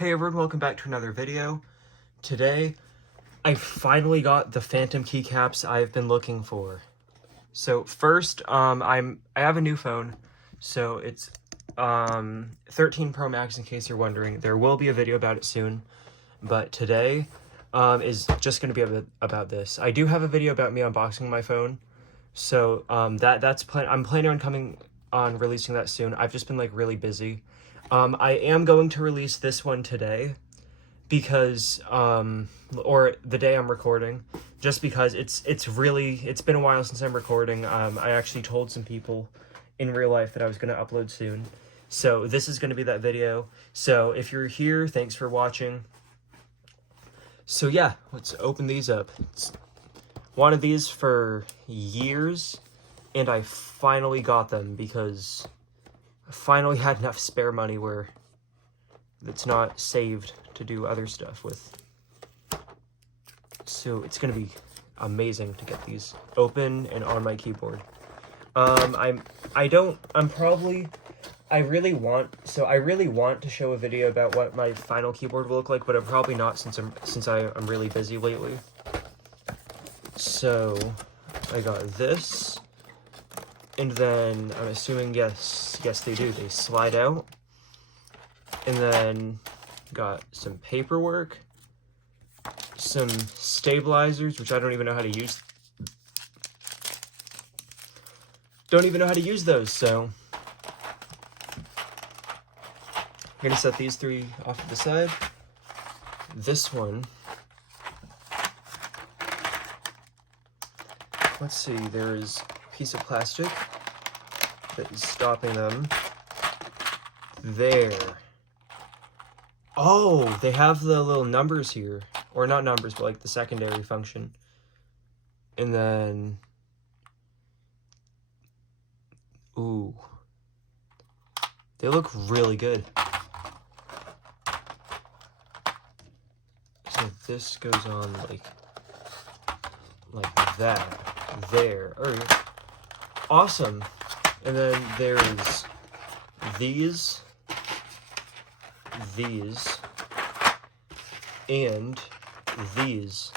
Hey everyone, welcome back to another video. Today, I finally got the phantom keycaps I've been looking for. So first, I have a new phone, so it's 13 Pro Max in case you're wondering. There will be a video about it soon, but today is just going to be about this. I do have a video about me unboxing my phone, so I'm planning on releasing that soon. I've just been like really busy. I am going to release this one today because, or the day I'm recording, just because it's been a while since I'm recording. I actually told some people in real life that I was going to upload soon. So this is going to be that video. So if you're here, thanks for watching. So yeah, let's open these up. Wanted these for years, and I finally got them because I finally had enough spare money where it's not saved to do other stuff with. So it's gonna be amazing to get these open and on my keyboard. I really want to show a video about what my final keyboard will look like, but I'm probably not since I'm really busy lately. So I got this, and then I'm assuming yes they do. They slide out, and then got some paperwork, some stabilizers, which I don't even know how to use. Don't even know how to use those, so I'm gonna set these three off to the side. This one, let's see, there's a piece of plastic that is stopping them. There. Oh, they have the little numbers here. Or not numbers, but like the secondary function. And then, ooh, they look really good. So this goes on like that. There. Awesome. And then there's these, and these.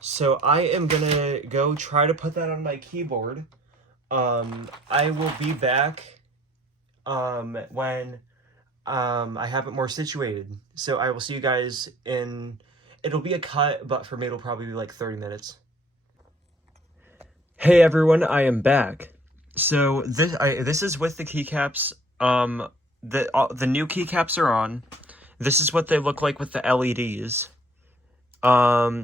So I am gonna go try to put that on my keyboard. I will be back when I have it more situated. So I will see you guys it'll be a cut, but for me it'll probably be like 30 minutes. Hey everyone, I am back. So this is with the keycaps. The new keycaps are on. This is what they look like with the LEDs.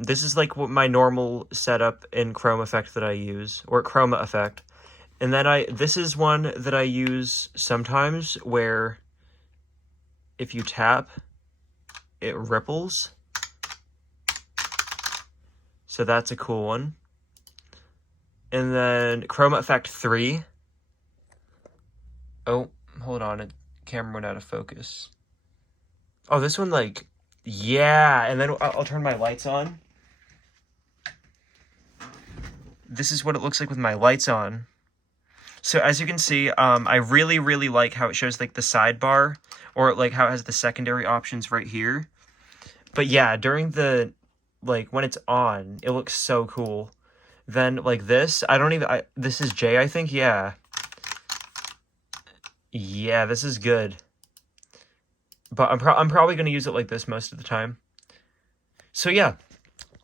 This is like what my normal setup in Chrome Effect that I use, or Chroma Effect. And then this is one that I use sometimes where if you tap, it ripples. So that's a cool one. And then Chroma Effect 3. Oh, hold on, the camera went out of focus. Oh, this one, like, yeah, and then I'll turn my lights on. This is what it looks like with my lights on. So as you can see, I really like how it shows like the sidebar, or like how it has the secondary options right here. But yeah, during the, like, when it's on, it looks so cool. Then like this, this is J, I think, yeah. Yeah, this is good. But I'm probably going to use it like this most of the time. So yeah,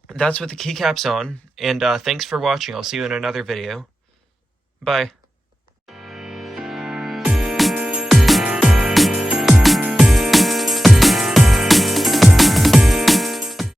that's what the keycap's on. And thanks for watching. I'll see you in another video. Bye.